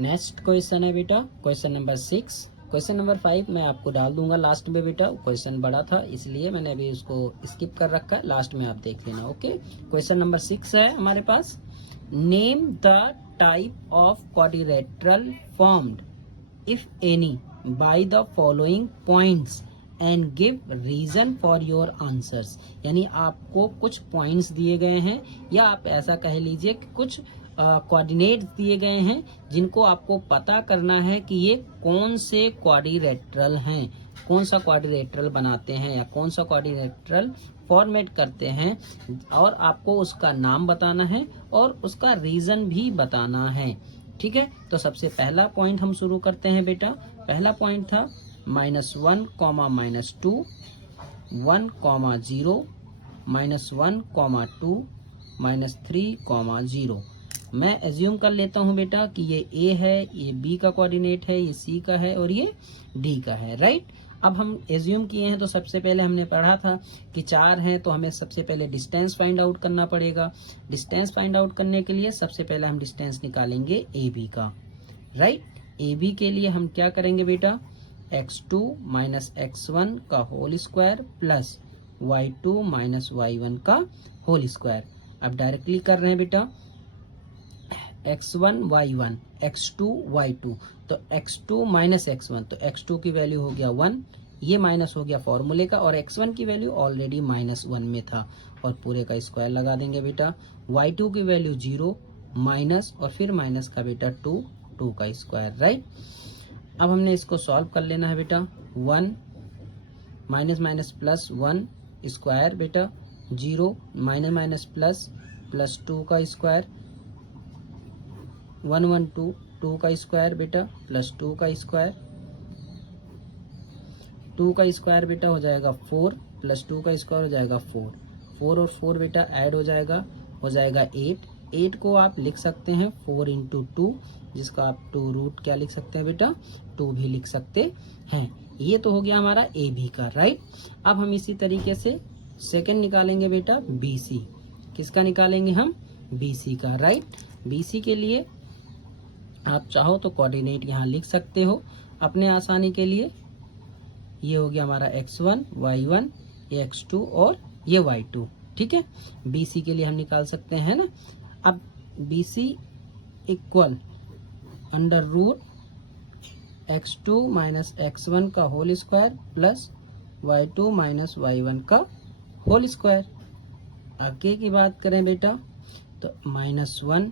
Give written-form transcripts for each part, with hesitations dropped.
Next question है बेटा question number 6। Question number 5 मैं आपको डाल दूंगा लास्ट में बेटा, क्वेश्चन बड़ा था इसलिए मैंने अभी उसको स्किप कर रखा है, लास्ट में आप देख लेना। ओके, क्वेश्चन नंबर 6 है हमारे पास। Name the type of quadrilateral formed if any by the following points and give reason for your answers. यानी आपको कुछ पॉइंट्स दिए गए हैं, या आप ऐसा कह लीजिए कि कुछ कोऑर्डिनेट्स दिए गए हैं जिनको आपको पता करना है कि ये कौन से क्वाड्रिलेटरल हैं, कौन सा क्वाड्रिलेटरल बनाते हैं या कौन सा क्वाड्रिलेटरल फॉर्मेट करते हैं, और आपको उसका नाम बताना है और उसका रीजन भी बताना है। ठीक है, तो सबसे पहला पॉइंट हम शुरू करते हैं बेटा। पहला पॉइंट था -1, -2, 1, 0, -1, 2, -3, 0। मैं एज्यूम कर लेता हूं बेटा कि ये ए है, ये बी का कोऑर्डिनेट है, ये सी का है और ये डी का है। राइट, अब हम एज्यूम किए हैं तो सबसे पहले हमने पढ़ा था कि 4 हैं, तो हमें सबसे पहले डिस्टेंस फाइंड आउट करना पड़ेगा। डिस्टेंस फाइंड आउट करने के लिए सबसे पहले हम डिस्टेंस निकालेंगे ए बी का। राइट, ए बी के लिए हम क्या करेंगे बेटा, x2 माइनस x1 का whole square plus y2 minus y1 का होल स्क्वायर। अब डायरेक्टली कर रहे हैं बेटा, x1 y1 x2 y2, तो x2 माइनस x1, तो x2 की वैल्यू हो गया 1, ये माइनस हो गया फॉर्मूले का, और x1 की वैल्यू ऑलरेडी -1 में था, और पूरे का स्क्वायर लगा देंगे बेटा। y2 की वैल्यू 0 माइनस और फिर माइनस का बेटा 2 का स्क्वायर। राइट, अब हमने इसको सॉल्व कर लेना है बेटा। 1 माइनस माइनस प्लस 1 स्क्वायर बेटा, 0 माइनस माइनस प्लस 2 का स्क्वायर, 1 1 2 2 का स्क्वायर बेटा प्लस 2 का स्क्वायर, 2 का स्क्वायर बेटा हो जाएगा 4 प्लस 2 का स्क्वायर हो जाएगा 4, 4 और 4 बेटा ऐड हो जाएगा 8। 8 को आप लिख सकते हैं 4 इंटू 2, जिसका आप 2 रूट क्या लिख सकते हैं बेटा, 2 भी लिख सकते हैं। ये तो हो गया हमारा ए बी का। राइट, अब हम इसी तरीके से सेकंड निकालेंगे बेटा बी सी। किसका निकालेंगे हम, बी सी का। राइट, बी सी के लिए आप चाहो तो कोऑर्डिनेट यहाँ लिख सकते हो अपने आसानी के लिए। ये हो गया हमारा x1 y1, ये x2 और ये y2। ठीक है, BC के लिए हम निकाल सकते हैं ना। अब BC equal under root x2 minus x1 का whole square plus y2 minus y1 का होल स्क्वायर। आगे की बात करें बेटा तो -1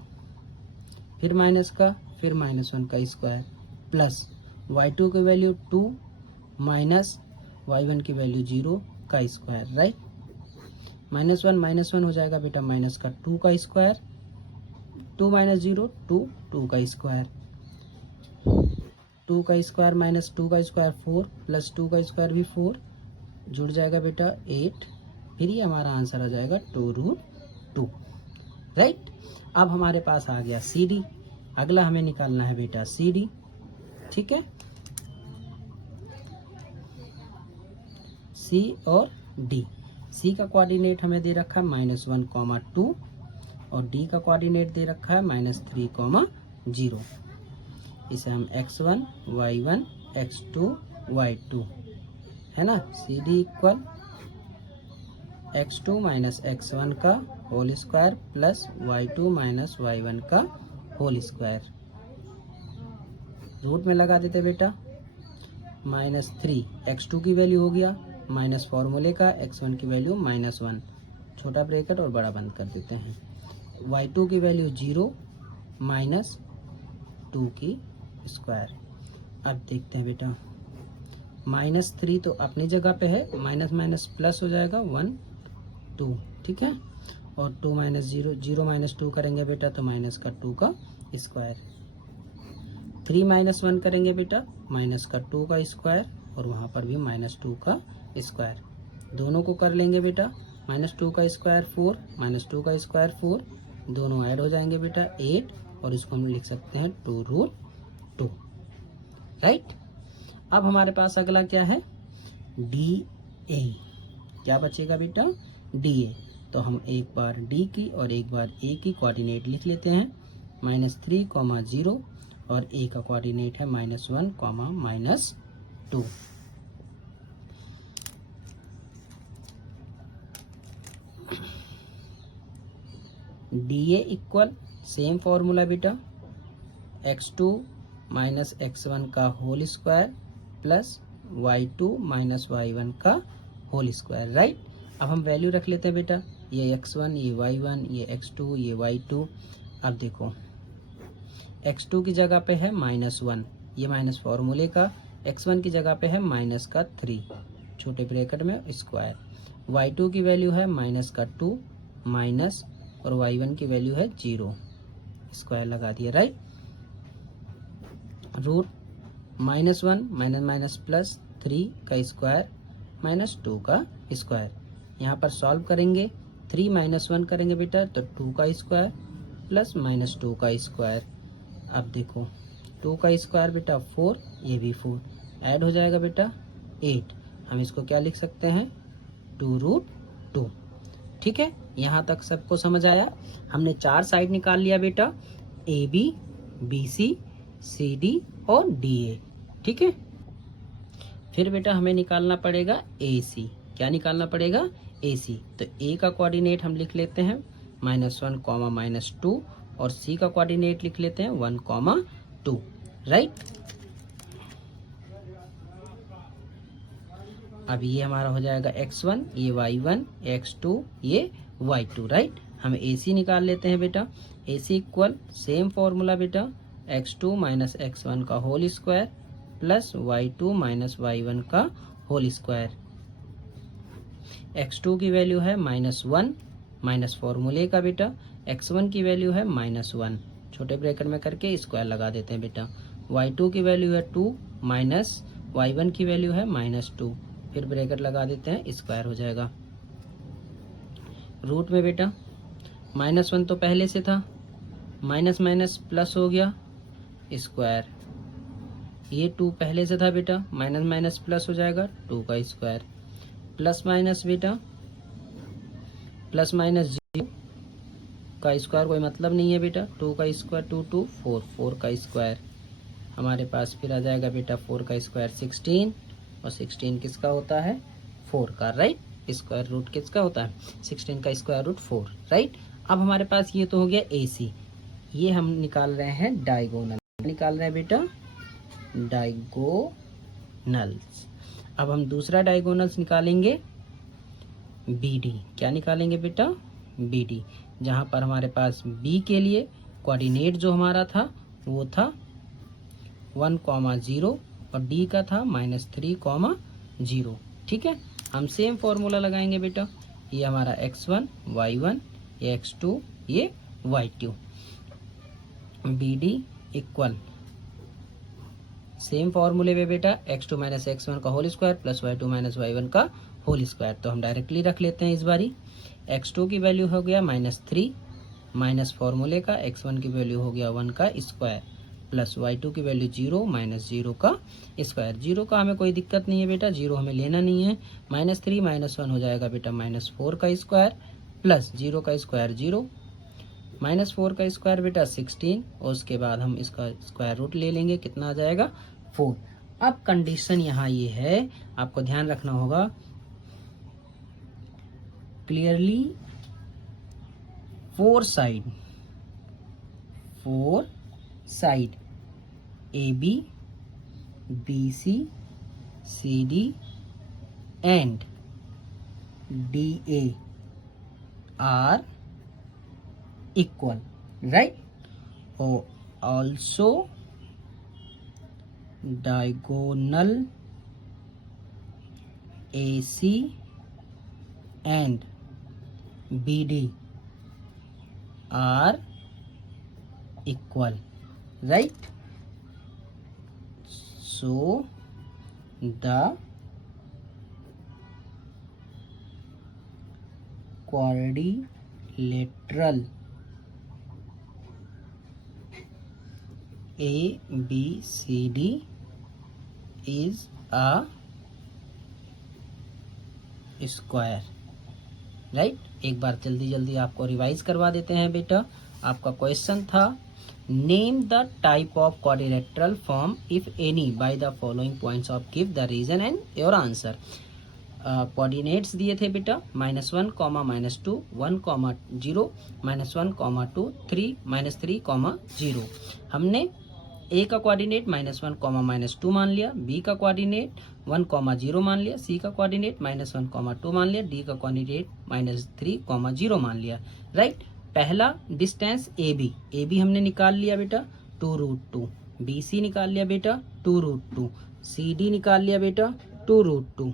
फिर माइनस का फिर -1 का स्क्वायर प्लस y2 की वैल्यू 2 माइनस y1 की वैल्यू 0 का स्क्वायर। राइट, -1 हो जाएगा बेटा माइनस का 2 का स्क्वायर, 2 माइनस 0 2 का स्क्वायर, 2 का स्क्वायर माइनस 2 का स्क्वायर 4 प्लस 2 का स्क्वायर भी 4, जुड़ जाएगा बेटा 8। फिर ये हमारा आंसर आ जाएगा 2√2। राइट, अब हमारे पास आ गया सी डी। अगला हमें निकालना है बेटा सी डी। ठीक है, सी और डी। सी का कोऑर्डिनेट हमें दे रखा है -1, 2 और डी का कोऑर्डिनेट दे रखा है -3, 0। इसे हम x1 y1 x2 y2 है ना। C D equal x2 minus x1 का whole square plus y2 minus y1 का होल स्क्वायर। रूट में लगा देते बेटा -3, x2 की वैल्यू हो गया माइनस फॉर्मूले का x1 की वैल्यू -1, छोटा ब्रैकेट और बड़ा बंद कर देते हैं। y2 की वैल्यू 0 माइनस 2 की स्क्वायर। अब देखते हैं बेटा -3 तो अपनी जगह पे है, माइनस माइनस प्लस हो जाएगा 1 2। ठीक है, और 2 माइनस 0 0 माइनस 2 करेंगे बेटा तो माइनस का 2 का स्क्वायर। 3 माइनस 1 करेंगे बेटा माइनस का 2 का स्क्वायर, और वहाँ पर भी -2 का स्क्वायर। दोनों को कर लेंगे बेटा -2 का स्क्वायर 4 -2 का स्क्वायर 4, दोनों ऐड हो जाएंगे बेटा 8, और इसको हम लिख सकते हैं 2√2। राइट, अब हमारे पास अगला क्या है डी ए। क्या बचेगा बेटा डी ए। तो हम एक बार डी की और एक बार ए की कोऑर्डिनेट लिख लेते हैं -3, 0 और ए का कोऑर्डिनेट है -1, -2। D A equal same formula बेटा, x2 माइनस x1 का whole square plus y2 minus y1 का होल स्क्वायर, राइट। अब हम वैल्यू रख लेते हैं बेटा, ये x1, ये y1, ये x2, ये y2। अब देखो x2 की जगह पे है -1, ये माइनस फॉर्मूले का, x1 की जगह पे है -3 छोटे ब्रैकेट में स्क्वायर, y2 की वैल्यू है -2 माइनस और y1 की वैल्यू है 0 स्क्वायर लगा दिया, राइट। रूट -1 माइनस प्लस 3 का स्क्वायर -2 का स्क्वायर, यहाँ पर सॉल्व करेंगे 3 - 1 करेंगे बेटा तो 2 का स्क्वायर प्लस -2 का स्क्वायर। अब देखो 2 का स्क्वायर बेटा 4, ये भी 4 ऐड हो जाएगा बेटा 8। हम इसको क्या लिख सकते हैं 2√2। ठीक है, यहाँ तक सबको समझ आया। हमने 4 साइड निकाल लिया बेटा, AB, BC, CD और DA। ठीक है, फिर बेटा हमें निकालना पड़ेगा AC। क्या निकालना पड़ेगा AC। तो A का कोऑर्डिनेट हम लिख लेते हैं -1, -2 और C का कोऑर्डिनेट लिख लेते हैं 1, 2, राइट। अब ये हमारा हो जाएगा x1, ये y1, x2, ये y2, राइट। हम AC निकाल लेते हैं बेटा, AC इक्वल सेम फॉर्मूला बेटा, x2 माइनस x1 का whole square plus y2 minus y1 का होल स्क्वायर। x2 की वैल्यू है -1 माइनस फॉर्मूले का बेटा, x1 की वैल्यू है -1 छोटे ब्रैकेट में करके स्क्वायर लगा देते हैं बेटा, y2 की वैल्यू है 2 माइनस y1 की वैल्यू है -2 फिर ब्रैकेट लगा देते हैं स्क्वायर हो जाएगा। रूट में बेटा -1 तो पहले से था, माइनस माइनस प्लस हो गया स्क्वायर, ये 2 पहले से था बेटा, माइनस माइनस प्लस हो जाएगा 2 का स्क्वायर, प्लस माइनस बेटा प्लस माइनस 0 का स्क्वायर कोई मतलब नहीं है बेटा, 2 का स्क्वायर 2 2 4 4 का स्क्वायर हमारे पास फिर आ जाएगा बेटा, 4 का स्क्वायर 16 और 16 किसका होता है 4 का, राइट। स्क्वायर रूट किसका होता है 16 का स्क्वायर रूट 4, राइट। अब हमारे पास ये तो हो गया AC, ये हम निकाल रहे हैं डायगोनल, निकाल रहे हैं बेटा डायगोनल्स। अब हम दूसरा डायगोनल्स निकालेंगे BD। क्या निकालेंगे बेटा BD, जहां पर हमारे पास B के लिए कोऑर्डिनेट जो हमारा था वो था 1, 0 और D का था -3, 0। ठीक है, हम सेम फॉर्मूला लगाएंगे बेटा, ये हमारा x1, y1, ये x2, ये y2। BD इक्वल सेम फॉर्मूले में बेटा x2 माइनस x1 का whole square plus y2 minus y1 का होल स्क्वायर, तो हम डायरेक्टली रख लेते हैं इस बारी। x2 की वैल्यू हो गया -3 माइनस फॉर्मूले का, x1 की वैल्यू हो गया 1 का स्क्वायर प्लस y2 की वैल्यू 0 माइनस 0 का स्क्वायर। 0 का हमें कोई दिक्कत नहीं है बेटा, 0 हमें लेना नहीं है। -3 -1 हो जाएगा बेटा -4 का स्क्वायर प्लस 0 का स्क्वायर 0 -4 का स्क्वायर बेटा 16 और उसके बाद हम इसका स्क्वायर रूट ले लेंगे, कितना आ जाएगा 4। अब कंडीशन यहाँ ये है, आपको ध्यान रखना होगा clearly, 4 side AB, BC, CD and DA are equal, right? Or also diagonal AC and BD are equal, right? So the quadrilateral ABCD is a square, right. एक बार जल्दी जल्दी आपको रिवाइज करवा देते हैं बेटा। आपका क्वेश्चन था name the type of quadrilateral form if any by the following points of give the reason and your answer. Coordinates दिए थे बेटा -1, -2, 1, 0, -1, 2, 3, -3, 0। हमने ए का कोऑर्डिनेट -1, -2 मान लिया, बी का कोऑर्डिनेट 1, 0 मान लिया, सी का कोऑर्डिनेट -1, 2 मान लिया, डी का कोऑर्डिनेट -3, 0 मान लिया। राइट। पहला डिस्टेंस ए बी हमने निकाल लिया बेटा 2√2, बी सी निकाल लिया बेटा 2√2, सी डी निकाल लिया बेटा 2√2,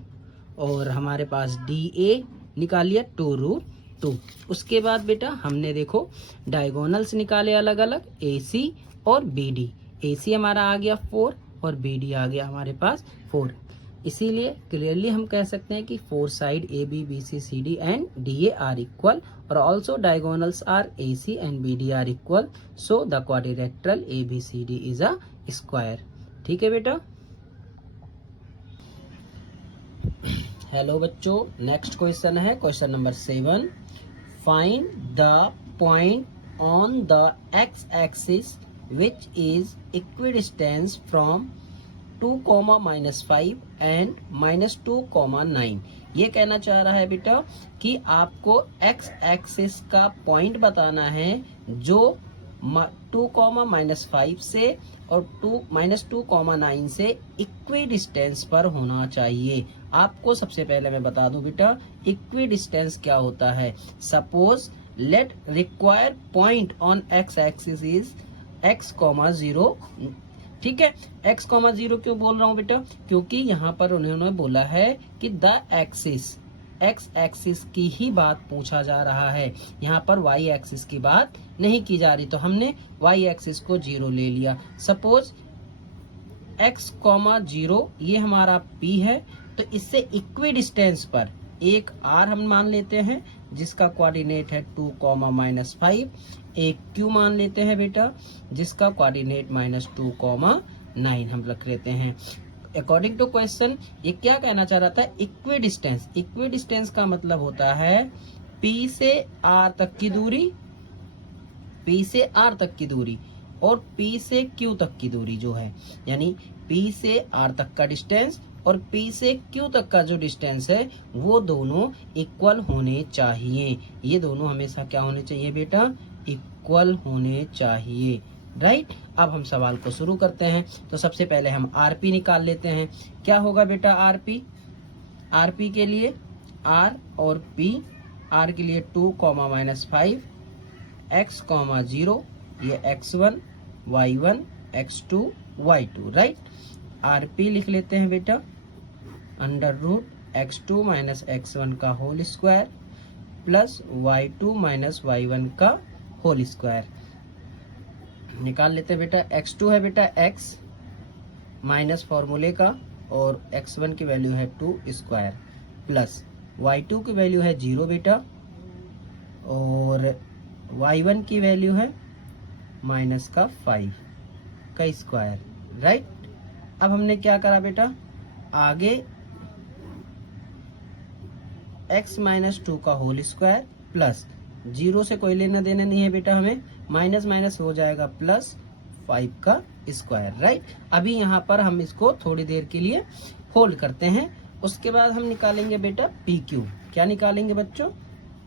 और हमारे पास डी ए निकाल लिया 2√2। उसके बाद बेटा हमने देखो डायगोनल्स निकाले अलग अलग, ए सी और बी डी। ए सी हमारा आ गया 4 और बी डी आ गया हमारे पास 4। इसीलिए क्लियरली हम कह सकते हैं कि 4 side A B B C C D and D A are equal, और also diagonals are A C and B D are equal, so the quadrilateral A B C D is a square. ठीक है बेटा। Hello बच्चों, next question है question number 7। Find the point on the X axis which is equidistant from 2, -5 and -2, 9। ये कहना चाह रहा है बेटा कि आपको x एक्सिस का पॉइंट बताना है जो 2, -5 से और -2, 9 से इक्वी डिस्टेंस पर होना चाहिए। आपको सबसे पहले मैं बता दूं बेटा इक्वी डिस्टेंस क्या होता है। Suppose let require point on x axis is x, 0। ठीक है, x, 0 क्यों बोल रहा हूँ बेटा, क्योंकि यहाँ पर उन्होंने बोला है कि द एक्सिस, x एक्सिस की ही बात पूछा जा रहा है, यहाँ पर y एक्सिस की बात नहीं की जा रही। तो हमने y एक्सिस को 0 ले लिया। सपोज x, 0 ये हमारा p है, तो इससे इक्वी डिस्टेंस पर एक r हम मान लेते हैं जिसका कोऑर्डिनेट है 2, -5। एक q मान लेते हैं बेटा जिसका कोऑर्डिनेट -2, 9 हम रख लेते हैं। अकॉर्डिंग टू क्वेश्चन ये क्या कहना चाह रहा था, इक्वी डिस्टेंस। इक्वी डिस्टेंस का मतलब होता है p से r तक की दूरी, p से r तक की दूरी और p से q तक की दूरी जो है, यानी p से r तक का डिस्टेंस और P से Q तक का जो डिस्टेंस है वो दोनों इक्वल होने चाहिए। ये दोनों हमेशा क्या होने चाहिए बेटा, इक्वल होने चाहिए। राइट। अब हम सवाल को शुरू करते हैं। तो सबसे पहले हम RP निकाल लेते हैं। क्या होगा बेटा RP, RP के लिए R और P, R के लिए 2, -5, x, 0 ये x1, y1, x2, y2। Right. RP लिख लेते हैं बेटा √x2 - x1 का whole square plus y2 - y1 का होल स्क्वायर। निकाल लेते हैं बेटा। x2 है बेटा x माइनस फॉर्मूले का, और x1 की वैल्यू है 2 स्क्वायर, प्लस y2 की वैल्यू है 0 बेटा, और y1 की वैल्यू है -5 का स्क्वायर। राइट। अब हमने क्या करा बेटा, आगे x - 2 का होल स्क्वायर प्लस 0 से कोई लेना देना नहीं है बेटा, हमें माइनस माइनस हो जाएगा +5 का स्क्वायर। राइट। अभी यहाँ पर हम इसको थोड़ी देर के लिए होल्ड करते हैं। उसके बाद हम निकालेंगे बेटा PQ। क्या निकालेंगे बच्चों,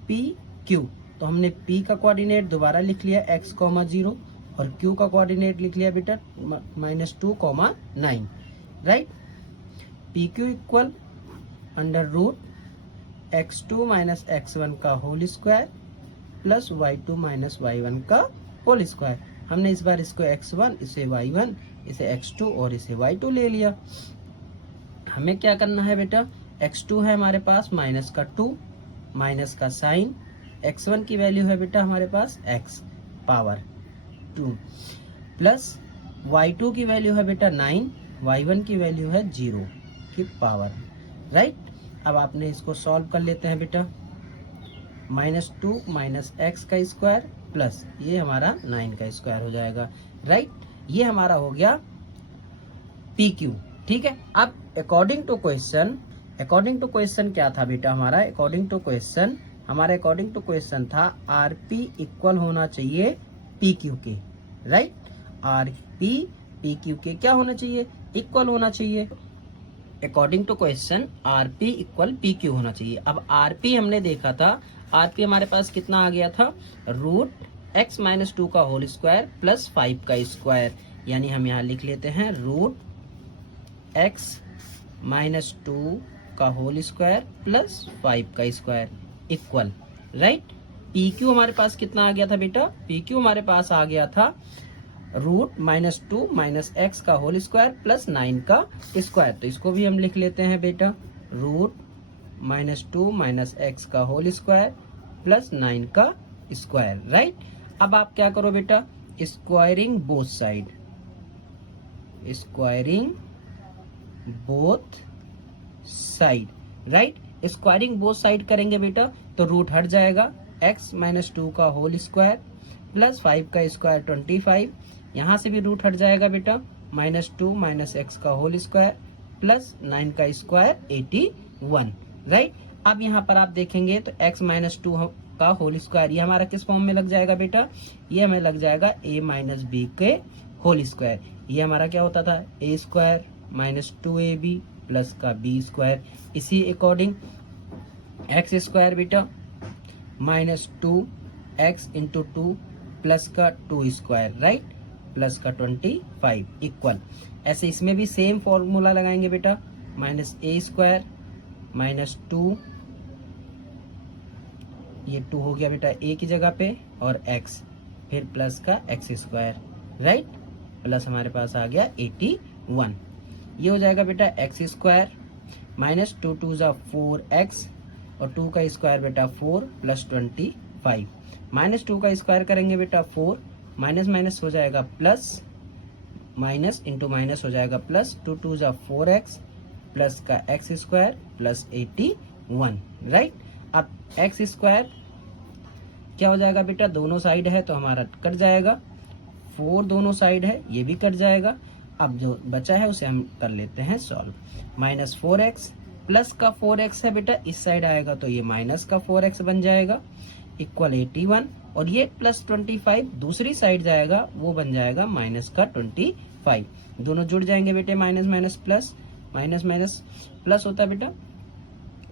PQ। तो हमने P का कोऑर्डिनेट दोबारा लिख लिया x, 0 और Q का कोऑर्डिनेट लिख लिया बेटा -2, 9। Right. PQ equal √x2 - x1 का whole square plus y2 - y1 का होल स्क्वायर। हमने इस बार इसको x1, इसे y1, इसे x2 और इसे y2 ले लिया। हमें क्या करना है बेटा, x2 है हमारे पास -2, माइनस का साइन, x1 की वैल्यू है बेटा हमारे पास x पावर 2 प्लस y2 की वैल्यू है बेटा 9, y1 की वैल्यू है 0 की पावर। राइट। अब आपने इसको सॉल्व कर लेते हैं बेटा, -2 - x का स्क्वायर प्लस ये हमारा 9 का स्क्वायर हो जाएगा। राइट। ये हमारा हो गया PQ। ठीक है। अब अकॉर्डिंग टू क्वेश्चन क्या था बेटा हमारा, अकॉर्डिंग टू क्वेश्चन हमारे अकॉर्डिंग टू क्वेश्चन था RP इक्वल होना चाहिए PQ के, राइट। RP PQ के क्या होना चाहिए, इक्वल होना चाहिए। According to question RP equal PQ होना चाहिए। अब RP हमने देखा था, RP हमारे पास कितना आ गया था, √x-2 का होल स्क्वायर प्लस 5 का स्क्वायर, यानी हम यहाँ लिख लेते हैं √x-2 का होल स्क्वायर प्लस 5 का स्क्वायर इक्वल, राइट। PQ हमारे पास कितना आ गया था बेटा, PQ हमारे पास आ गया था √-2 - x का होल स्क्वायर प्लस 9 का स्क्वायर, तो इसको भी हम लिख लेते हैं बेटा √-2 - x का होल स्क्वायर प्लस 9 का स्क्वायर, राइट। अब आप क्या करो बेटा, squaring both side, squaring both side, right. Squaring both side करेंगे बेटा तो रूट हट जाएगा, x-2 का होल स्क्वायर प्लस 5 का स्क्वायर 25, यहाँ से भी रूट हट जाएगा बेटा, -2 - x का होल स्क्वायर प्लस 9 का स्क्वायर 81, राइट। अब यहाँ पर आप देखेंगे तो x-2 का होल स्क्वायर ये हमारा किस फॉर्म में लग जाएगा बेटा, ये हमें लग जाएगा a - b के होल स्क्वायर, ये हमारा क्या होता था a स्क्वायर -2ab प्लस का b स्क्वायर, इसी अकॉर्डिंग x स्क्वायर बेटा -2x × 2 प्लस का 2 स्क्वायर, राइट, प्लस का 25 इक्वल। ऐसे इसमें भी सेम फॉर्मूला लगाएंगे बेटा, -a स्क्वायर -2, ये 2 हो गया बेटा a की जगह पे और x, फिर प्लस का x स्क्वायर, राइट, प्लस हमारे पास आ गया 81, ये हो जाएगा बेटा x स्क्वायर -2 × 2 = 4x और 2 का स्क्वायर बेटा 4 प्लस 25, -2 का स्क्वायर करेंगे बेटा 4, माइनस माइनस हो जाएगा प्लस, माइनस इंटू माइनस हो जाएगा प्लस, 2 × 2 = 4x प्लस का x स्क्वायर प्लस 81, राइट। अब x स्क्वायर क्या हो जाएगा बेटा, दोनों साइड है तो हमारा कट जाएगा, 4 दोनों साइड है ये भी कट जाएगा। अब जो बचा है उसे हम कर लेते हैं सॉल्व, -4x प्लस का 4x है बेटा, इस साइड आएगा तो ये माइनस का 4x बन जाएगा इक्वल 81, और ये प्लस 25 दूसरी साइड जाएगा वो बन जाएगा माइनस का 25, दोनों जुड़ जाएंगे बेटे, minus minus plus, minus minus plus होता है बेटा,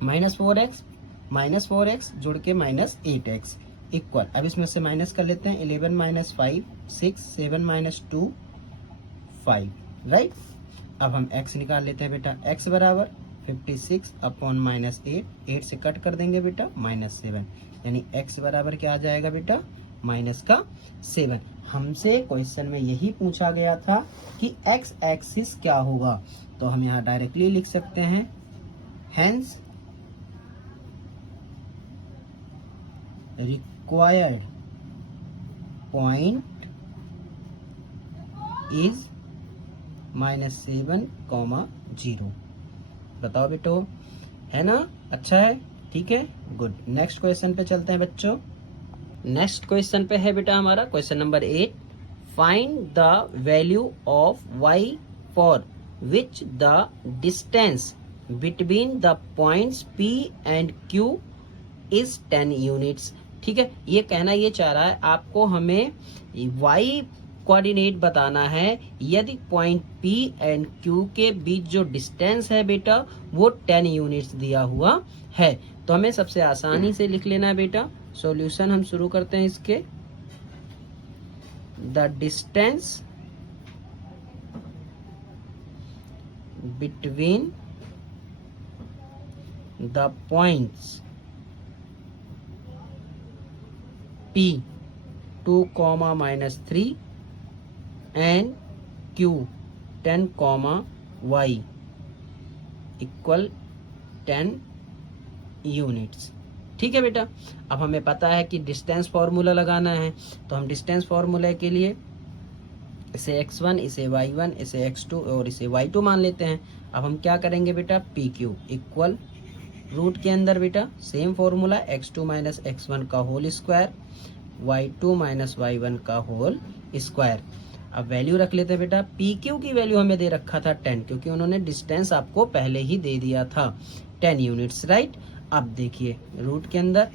-4x जुड़ के -8x इक्वल। अब इसमें से माइनस कर लेते हैं, 11 - 5 6, 7 - 2 5, राइट। अब हम x निकाल लेते हैं बेटा, x बराबर 56/-8, 8 से कट कर देंगे बेटा -7, यानी x बराबर क्या आ जाएगा बेटा, -7। हमसे क्वेश्चन में यही पूछा गया था कि x एक्सिस क्या होगा, तो हम यहाँ डायरेक्टली लिख सकते हैं, हेंस रिक्वायर्ड पॉइंट इज -7, 0। बताओ बेटो, है ना, अच्छा है, ठीक है, गुड। नेक्स्ट क्वेश्चन पे चलते हैं बच्चों। नेक्स्ट क्वेश्चन पे है बेटा हमारा question number 8, find the value of y for which the distance between the points P and Q is 10 units. ठीक है, ये कहना ये चाह रहा है आपको हमें y कोऑर्डिनेट बताना है यदि पॉइंट P एंड Q के बीच जो डिस्टेंस है बेटा वो 10 यूनिट्स दिया हुआ है। तो हमें सबसे आसानी से लिख लेना है बेटा, सॉल्यूशन हम शुरू करते हैं इसके। The distance between the points P 2, -3 and Q 10, y equal 10 units. ठीक है बेटा, अब हमें पता है कि डिस्टेंस फॉर्मूला लगाना है, तो हम डिस्टेंस फॉर्मूला के लिए इसे x1, इसे y1, इसे x2 और इसे y2 मान लेते हैं। अब हम क्या करेंगे बेटा, PQ इक्वल रूट के अंदर बेटा सेम फॉर्मूला, x2 - x1 का होल स्क्वायर, y2 - y1 का होल स्क्वायर। अब वैल्यू रख लेते हैं बेटा, PQ की वैल्यू हमें दे रखा था 10, क्योंकि उन्होंने डिस्टेंस आपको पहले ही दे दिया था 10 यूनिट्स, राइट। अब देखिए रूट के अंदर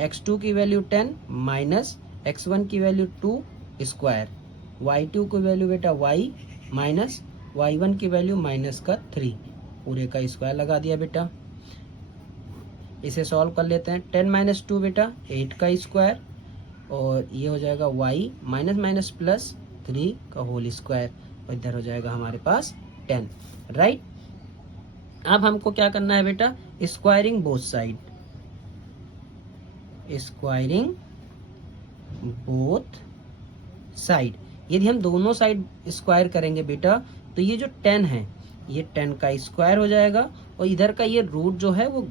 x2 की वैल्यू 10 माइनस x1 की वैल्यू 2 स्क्वायर, y2 की वैल्यू बेटा y माइनस y1 की वैल्यू माइनस का 3 पूरे का स्क्वायर लगा दिया बेटा। इसे सॉल्व कर लेते हैं। 10 माइनस 2 बेटा 8 का स्क्वायर, और ये हो जाएगा y माइनस माइनस प्लस 3 का होल स्क्वायर, और इधर हो जाएगा हमारे पास 10, राइट। अब हमको क्या करना है बेटा, squaring both side, squaring both side. यदि हम दोनों साइड स्क्वायर करेंगे बेटा तो ये जो 10 है ये 10 का स्क्वायर हो जाएगा, और इधर का ये रूट जो है वो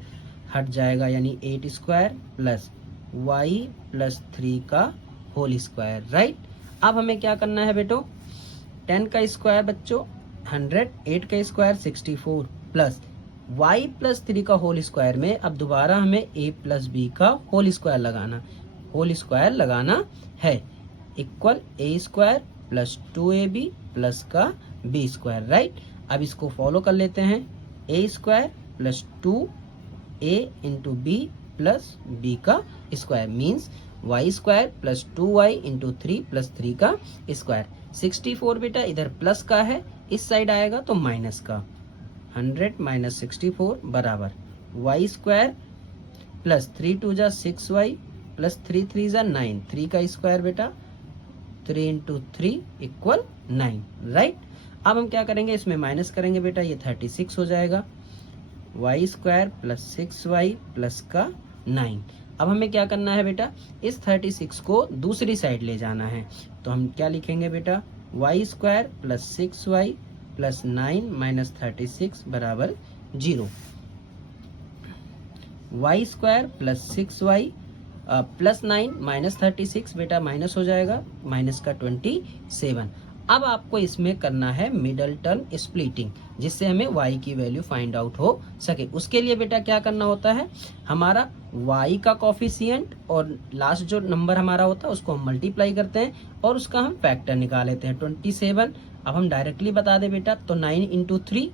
हट जाएगा, यानी 8 स्क्वायर प्लस y प्लस 3 का होल स्क्वायर, राइट। अब हमें क्या करना है बेटो, 10 का स्क्वायर बच्चों 100, 8 का स्क्वायर 64 प्लस y प्लस 3 का होल स्क्वायर में अब दोबारा हमें a प्लस b का होल स्क्वायर लगाना है, equal a square plus 2ab plus का b स्क्वायर, राइट। अब इसको फॉलो कर लेते हैं, a square plus 2a into b plus b का square means y square plus 2y into 3 plus 3 का स्क्वायर। 64 बेटा इधर प्लस का है, इस साइड आएगा तो माइनस का, 100 माइनस 64 बराबर y स्क्वायर प्लस 3 2 जा 6y प्लस 3 3 जा 9, 3 का स्क्वायर बेटा 3 इंटू 3 इक्वल 9, राइट। अब हम क्या करेंगे, इसमें माइनस करेंगे बेटा, ये 36 हो जाएगा, y square plus 6y plus का 9। अब हमें क्या करना है बेटा, इस 36 को दूसरी साइड ले जाना है, तो हम क्या लिखेंगे बेटा, y square plus 6y plus 9 minus 36 बराबर 0। y square plus 6y plus 9 minus 36 बेटा माइनस हो जाएगा, माइनस का 27। अब आपको इसमें करना है मिडल टर्म स्प्लिटिंग, जिससे हमें y की वैल्यू फाइंड आउट हो सके। उसके लिए बेटा क्या करना होता है, हमारा y का कोफिशिएंट और लास्ट जो नंबर हमारा होता है उसको हम मल्टीप्लाई करते हैं और उसका हम फैक्टर निकाल लेते हैं 27। अब हम डायरेक्टली बता दे बेटा, तो 9 इंटू 3,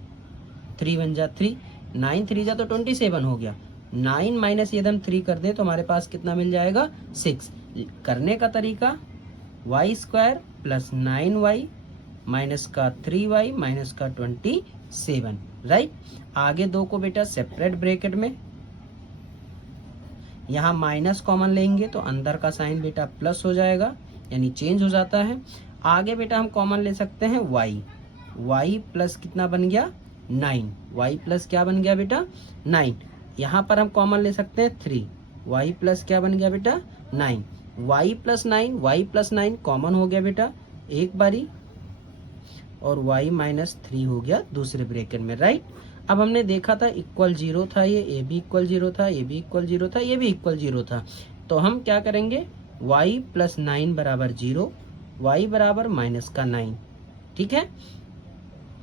3 1 जा 3, 9 3 जा तो 27 हो गया, 9 माइनस यदि हम 3 कर दे तो हमारे पास कितना मिल जाएगा 6। करने का तरीका, y square plus 9y minus का 3y माइनस का 27, राइट। आगे दो को बेटा सेपरेट ब्रैकेट में, यहाँ माइनस कॉमन लेंगे तो अंदर का साइन बेटा प्लस हो जाएगा, यानी चेंज हो जाता है। आगे बेटा हम कॉमन ले सकते हैं y प्लस कितना बन गया 9, y प्लस क्या बन गया बेटा 9। यहाँ पर हम कॉमन ले सकते हैं 3, y प्लस क्या बन गया बेटा 9, y प्लस 9 कॉमन हो गया बेटा एक बारी, और y माइनस 3 हो गया दूसरे ब्रैकेट में, राइट। अब हमने देखा था इक्वल 0 था, ये भी इक्वल 0 था, ये भी इक्वल 0 था, ये भी इक्वल 0 था, तो हम क्या करेंगे, y प्लस 9 बराबर 0, y बराबर माइनस का 9, ठीक है।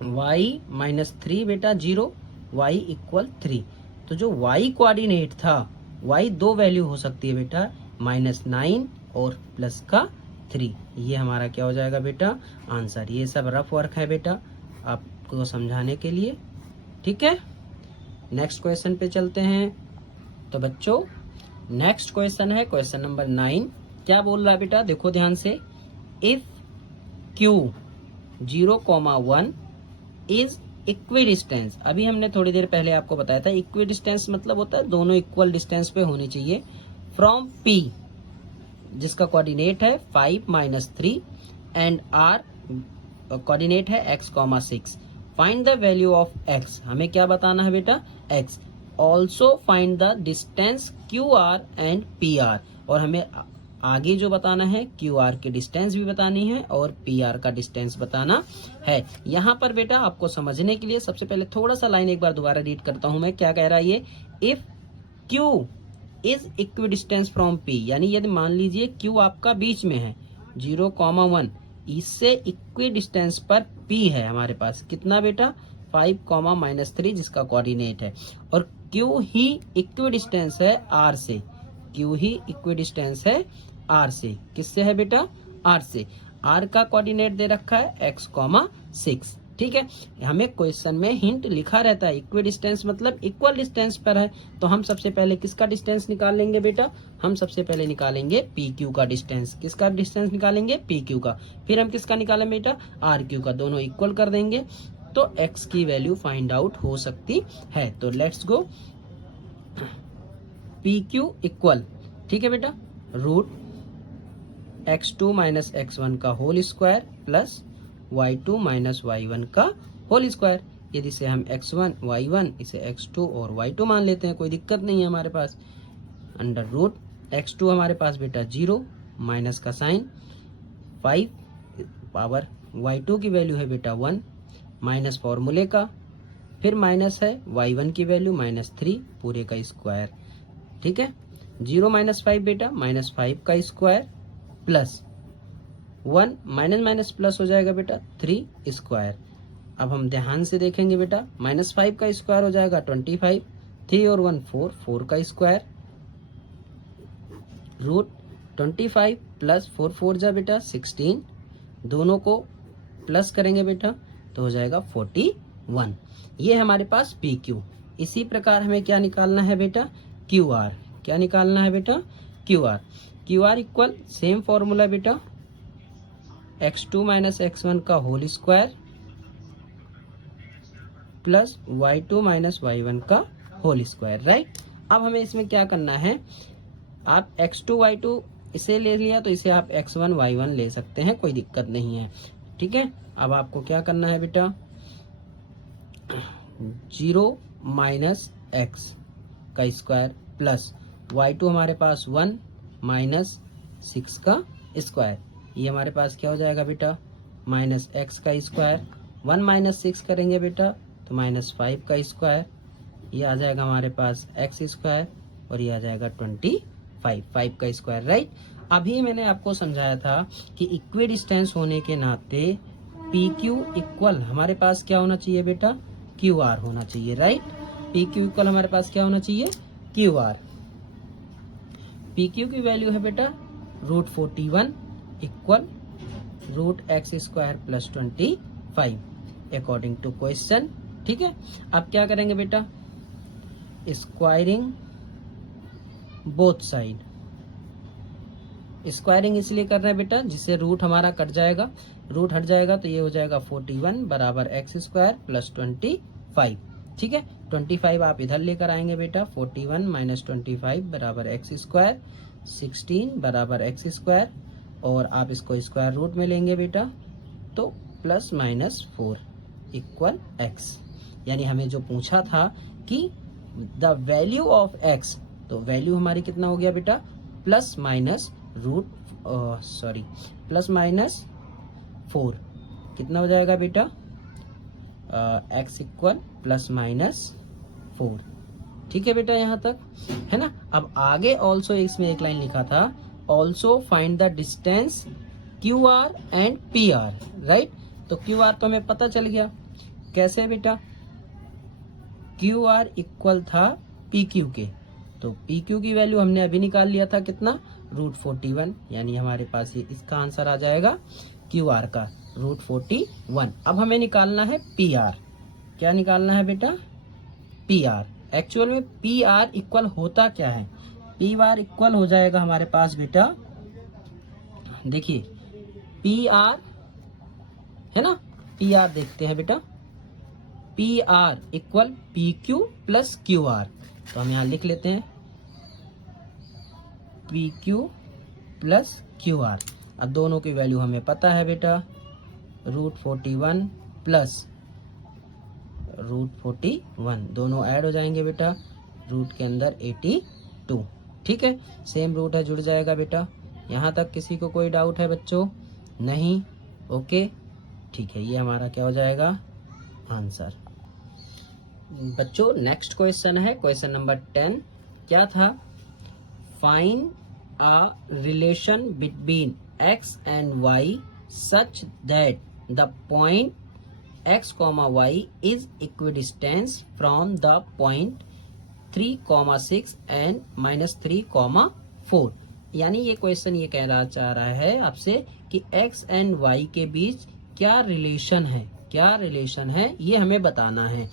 y माइनस 3 बेटा 0, y इक्वल 3। तो जो y कोऑर्डिनेट था, y दो वैल्यू हो सकती है बेटा, माइनस 9 और प्लस का 3, ये हमारा क्या हो जाएगा बेटा आंसर। ये सब रफ वर्क है बेटा आपको समझाने के लिए, ठीक है। नेक्स्ट क्वेश्चन पे चलते हैं। तो बच्चों नेक्स्ट क्वेश्चन है क्वेश्चन नंबर 9। क्या बोल रहा है बेटा, देखो ध्यान से, इफ Q 0,1 इज इक्विडिस्टेंस। अभी हमने थोड़ी देर पहले आपको बताया था इक्विडिस्टेंस मतलब होता है दोनों इक्वल डिस्टेंस पे होनी चाहिए, फ्रॉम P जिसका कोऑर्डिनेट है 5 माइनस 3 एंड R कोऑर्डिनेट है x, 6। Find the value of x, हमें क्या बताना है बेटा x। Also find the distance QR and PR, और हमें आगे जो बताना है QR की डिस्टेंस भी बतानी है और PR का डिस्टेंस बताना है। यहाँ पर बेटा आपको समझने के लिए सबसे पहले थोड़ा सा लाइन एक बार दोबारा रीड करता हूँ मैं, क्या कह रहा है ये, if Q is equidistance from P, यानी यदि मान लीजिए Q आपका बीच में है 0,1, इससे इक्विडिस्टेंस पर P है हमारे पास कितना बेटा 5, -3 जिसका कोऑर्डिनेट है, और Q ही इक्विडिस्टेंस है R से, Q ही इक्विडिस्टेंस है R से, किससे है बेटा R से। R का कोऑर्डिनेट दे रखा है x, 6, ठीक है, हमें क्वेश्चन में हिंट लिखा रहता है इक्वी डिस्टेंस मतलब इक्वल डिस्टेंस पर है, तो हम सबसे पहले किसका डिस्टेंस निकालेंगे बेटा, हम सबसे पहले निकालेंगे पी क्यू का डिस्टेंस। किसका डिस्टेंस निकालेंगे, पी क्यू का। फिर हम किसका निकालें बेटा, आर क्यू का। दोनों इक्वल कर देंगे तो x की वैल्यू फाइंड आउट हो सकती है। तो let's go, P Q equal, ठीक है बेटा, रूट x2 माइनस x1 का whole square plus y2 minus y1 का होल स्क्वायर। यदि से हम x1 y1 इसे x2 और y2 मान लेते हैं, कोई दिक्कत नहीं है हमारे पास। अंडर रूट x2 हमारे पास बेटा 0 माइनस का साइन 5 पावर y2 की वैल्यू है बेटा 1 माइनस फॉर्मूले का, फिर माइनस है y1 की वैल्यू -3 पूरे का स्क्वायर। ठीक है, 0 माइनस 5 बेटा -5 का square plus 1 minus minus plus हो जाएगा बेटा 3 स्क्वायर। अब हम ध्यान से देखेंगे बेटा, -5 का स्क्वायर हो जाएगा 25, 3 और 1 4, 4 का स्क्वायर रूट 25 प्लस 4 4 जा बेटा 16, दोनों को प्लस करेंगे बेटा तो हो जाएगा 41। ये हमारे पास पी क्यू। इसी प्रकार हमें क्या निकालना है बेटा, क्यू आर। क्या निकालना है बेटा, Q R. Q R equal same formula बेटा x2 माइनस x1 का whole square plus y2 minus y1 का होल स्क्वायर, राइट। अब हमें इसमें क्या करना है, आप x2 y2 इसे ले लिया तो इसे आप x1 y1 ले सकते हैं, कोई दिक्कत नहीं है। ठीक है, अब आपको क्या करना है बेटा, 0 माइनस x का स्क्वायर प्लस y2 हमारे पास 1 माइनस 6 का स्क्वायर। ये हमारे पास क्या हो जाएगा बेटा, माइनस x का स्क्वायर 1 माइनस 6 करेंगे बेटा तो -5 का स्क्वायर। ये आ जाएगा हमारे पास x स्क्वायर और ये आ जाएगा 5 का स्क्वायर, राइट। अभी मैंने आपको समझाया था कि इक्वी डिस्टेंस होने के नाते पी क्यू इक्वल हमारे पास क्या होना चाहिए बेटा, क्यू आर होना चाहिए, राइट। पी क्यू इक्वल हमारे पास क्या होना चाहिए, क्यू आर। पी क्यू की वैल्यू है बेटा root 41 equal root x square plus 25 according to question. ठीक है, अब क्या करेंगे बेटा, स्क्वायरिंग बोथ साइड। स्क्वायरिंग इसलिए कर रहे हैं बेटा जिससे रूट हमारा कट जाएगा, रूट हट जाएगा तो ये हो जाएगा 41 बराबर एक्स स्क्वायर प्लस 25। ठीक है, 25 आप इधर लेकर आएंगे बेटा, 41 माइनस 25 बराबर एक्स स्क्वायर, 16 बराबर एक्स स्क्वायर और आप इसको स्क्वायर रूट में लेंगे बेटा तो प्लस माइनस 4 इक्वल एक्स। यानी हमें जो पूछा था कि द वैल्यू ऑफ एक्स, तो वैल्यू हमारी कितना हो गया बेटा, plus minus root plus minus 4 कितना हो जाएगा बेटा, एक्स इक्वल प्लस माइनस 4। ठीक है बेटा, यहाँ तक है ना। अब आगे ऑल्सो इसमें एक लाइन लिखा था, also find the distance Q R and P R, right. तो क्यू आर तो हमें पता चल गया, कैसे बेटा, क्यू आर इक्वल था पी क्यू के, तो पी क्यू की वैल्यू हमने अभी निकाल लिया था कितना, रूट 41, यानी हमारे पास ये इसका आंसर आ जाएगा क्यू आर का रूट 41। अब हमें निकालना है पी आर। क्या निकालना है बेटा, पी आर। एक्चुअल में पी आर इक्वल होता क्या है, पी आर इक्वल हो जाएगा हमारे पास बेटा, देखिए पी आर है ना, पी आर देखते हैं बेटा, P R equal P Q plus Q R. तो हम यहाँ लिख लेते हैं P Q plus Q R. अब दोनों की वैल्यू हमें पता है बेटा, रूट 41 प्लस रूट 41, दोनों ऐड हो जाएंगे बेटा, रूट के अंदर 82। ठीक है, सेम रूट है, जुड़ जाएगा बेटा। यहाँ तक किसी को कोई डाउट है बच्चों, नहीं, ओके ठीक है, ये हमारा क्या हो जाएगा आंसर। बच्चों नेक्स्ट क्वेश्चन है क्वेश्चन नंबर 10। क्या था, find a relation between x and y such that the point x comma y is equidistant from the point 3,6 and -3,4। यानी ये क्वेश्चन ये कहना चाह रहा है आपसे कि x एंड y के बीच क्या रिलेशन है, क्या रिलेशन है ये हमें बताना है।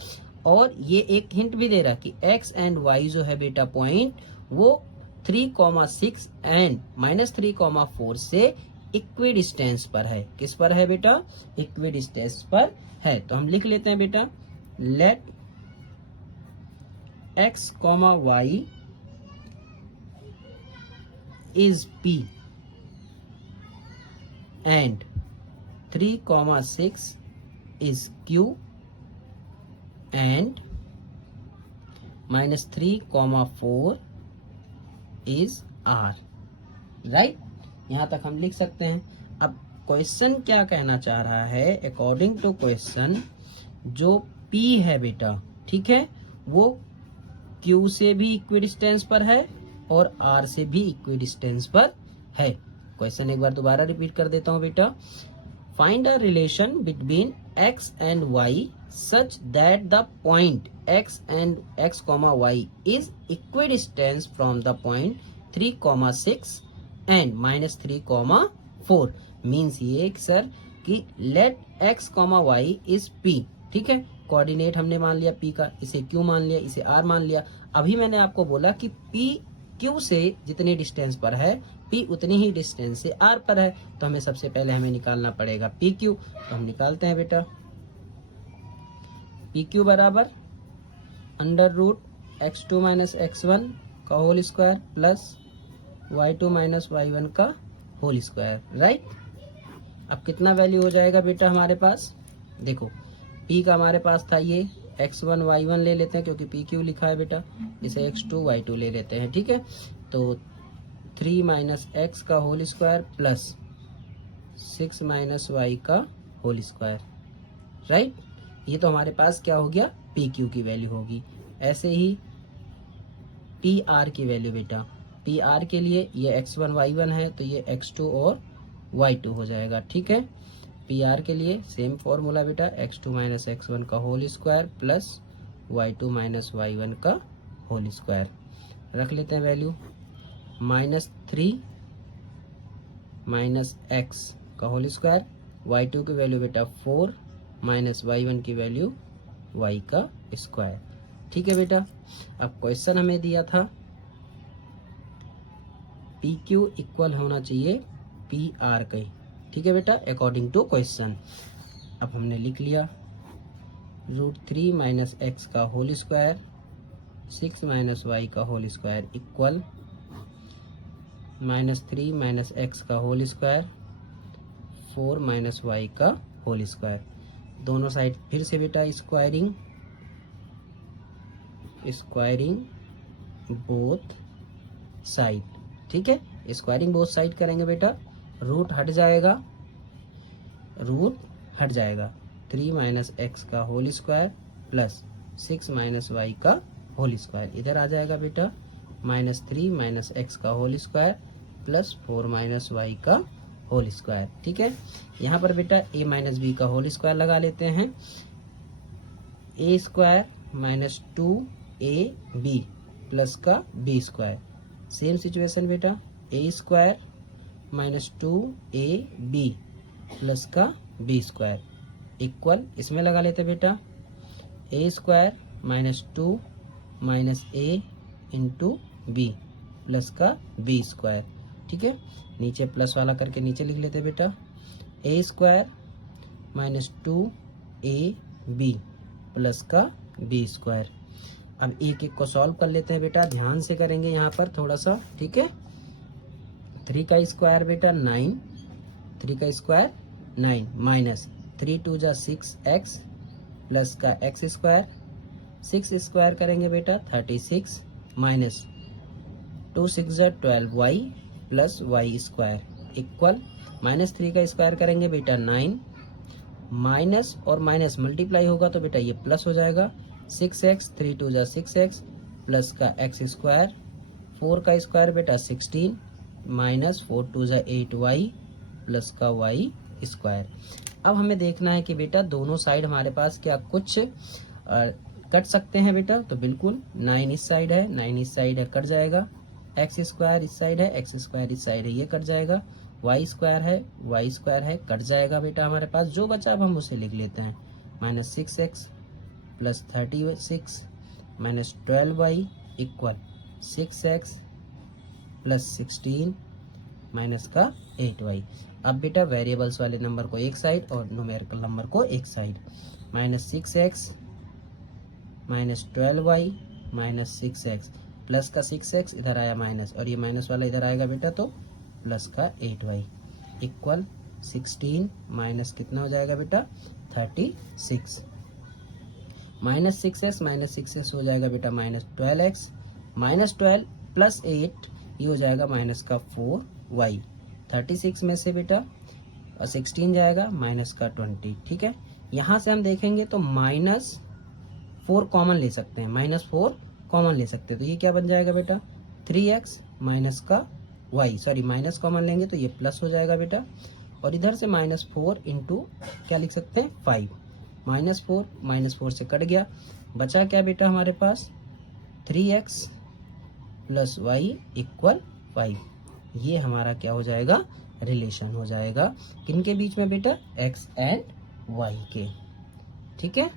और ये एक हिंट भी दे रहा है कि x एंड y जो है बेटा पॉइंट वो 3,6 एंड -3,4 से इक्वी डिस्टेंस पर है। किस पर है बेटा? इक्वी डिस्टेंस पर है। तो हम लिख लेते हैं बेटा, late x, y is p and 3,6 is q and -3,4 is r। Right, यहां तक हम लिख सकते हैं। अब क्वेश्चन क्या कहना चाह रहा है? अकॉर्डिंग टू क्वेश्चन जो p है बेटा, ठीक है, वो q से भी इक्वी डिस्टेंस पर है और r से भी इक्वी डिस्टेंस पर है। क्वेश्चन एक बार दोबारा रिपीट कर देता हूं बेटा। Find a relation between x and y such that the point x and x, y is equidistant from the point 3,6 and -3,4। Means ये सर कि let x, y is p। ठीक है, कोऑर्डिनेट हमने मान लिया p का, इसे q मान लिया, इसे r मान लिया। अभी मैंने आपको बोला कि p q से जितनी डिस्टेंस पर है p उतनी ही डिस्टेंस से r पर है। तो हमें सबसे पहले हमें निकालना पड़ेगा p q। तो हम निकालते हैं बेटा, पी क्यू बराबर √x2 - x1 का whole square plus y2 - y1 का होल स्क्वायर। राइट, अब कितना वैल्यू हो जाएगा बेटा हमारे पास? देखो, p का हमारे पास था ये x1 y1 ले लेते हैं क्योंकि पी क्यू लिखा है बेटा, इसे x2 y2 ले लेते हैं। ठीक है, तो 3 - x का होल स्क्वायर प्लस 6 - y का होल स्क्वायर। राइट, ये तो हमारे पास क्या हो गया? पी क्यू की वैल्यू होगी। ऐसे ही पी आर की वैल्यू बेटा, पी आर के लिए ये x1 y1 है तो ये x2 और y2 हो जाएगा। ठीक है, पी आर के लिए सेम फॉर्मूला बेटा, x2 - x1 का whole square plus y2 - y1 का होल स्क्वायर। रख लेते हैं वैल्यू, -3 - x का होल स्क्वायर, y2 की वैल्यू बेटा 4 -y1 की वैल्यू y का स्क्वायर। ठीक है बेटा, अब क्वेश्चन हमें दिया था पी क्यू इक्वल होना चाहिए पी आर का। ठीक है बेटा, अकॉर्डिंग टू क्वेश्चन। अब हमने लिख लिया √3 - x का होल स्क्वायर 6 - y का होल स्क्वायर इक्वल -3 - x का होल स्क्वायर 4 - y का होल स्क्वायर। दोनों साइड फिर से बेटा स्क्वायरिंग बोथ साइड। ठीक है, स्क्वायरिंग बोथ साइड करेंगे बेटा, रूट हट जाएगा 3 - x का होल स्क्वायर प्लस 6 - y का होल स्क्वायर। इधर आ जाएगा बेटा -3 - x का होल स्क्वायर प्लस 4 - y का होल स्क्वायर। ठीक है, यहाँ पर बेटा a - b का होल स्क्वायर लगा लेते हैं, a स्क्वायर -2ab प्लस का b स्क्वायर। सेम सिचुएशन बेटा, a स्क्वायर -2ab प्लस का b स्क्वायर इक्वल, इसमें लगा लेते बेटा a square -2 a into b plus का b स्क्वायर। ठीक है, नीचे प्लस वाला करके नीचे लिख लेते बेटा, a स्क्वायर -2ab प्लस का b स्क्वायर। अब एक एक को सॉल्व कर लेते हैं बेटा, ध्यान से करेंगे यहाँ पर थोड़ा सा। ठीक है, 3 का स्क्वायर बेटा 9, 3 का स्क्वायर 9 माइनस 3 2 जा 6x प्लस का x स्क्वायर, 6 स्क्वायर करेंगे बेटा 36 माइनस 2 6 जा 12y plus y square equal -3 का स्क्वायर करेंगे बेटा 9, माइनस और माइनस मल्टीप्लाई होगा तो बेटा ये प्लस हो जाएगा 6x, 3 2 जा 6x प्लस का x स्क्वायर, 4 का स्क्वायर बेटा 16 माइनस 4 2 जा 8y प्लस का y स्क्वायर। अब हमें देखना है कि बेटा दोनों साइड हमारे पास क्या कुछ कट सकते हैं बेटा, तो बिल्कुल 9 इस साइड है, 9 इस साइड है, कट जाएगा। एक्स स्क्वायर इस साइड है, एक्स स्क्वायर इस साइड है, ये कट जाएगा। वाई स्क्वायर है, कट जाएगा बेटा हमारे पास। जो बचा अब हम उसे लिख लेते हैं, minus 6x plus 36 minus 12y equal 6x plus 16 minus का 8y। अब बेटा वेरिएबल्स वाले नंबर को एक साइड और न्यूमेरिकल नंबर को एक side. Minus 6x minus 12y minus 6x plus का 6x इधर आया माइनस, और ये माइनस वाला इधर आएगा बेटा तो प्लस का 8y इक्वल 16 माइनस कितना हो जाएगा बेटा 36। माइनस 6x हो जाएगा बेटा माइनस 12x माइनस 12 प्लस 8 ये हो जाएगा माइनस का 4y। 36 में से बेटा और 16 जाएगा माइनस का 20। ठीक है, यहाँ से हम देखेंगे तो माइनस 4 कॉमन ले सकते हैं, माइनस 4 कॉमन ले सकते हैं, तो ये क्या बन जाएगा बेटा 3x माइनस का y, सॉरी माइनस कॉमन लेंगे तो ये प्लस हो जाएगा बेटा, और इधर से माइनस 4 इंटू क्या लिख सकते हैं 5, माइनस 4 से कट गया, बचा क्या बेटा हमारे पास 3x प्लस y इक्वल 5। ये हमारा क्या हो जाएगा रिलेशन हो जाएगा किनके बीच में बेटा x एंड y के। ठीक है।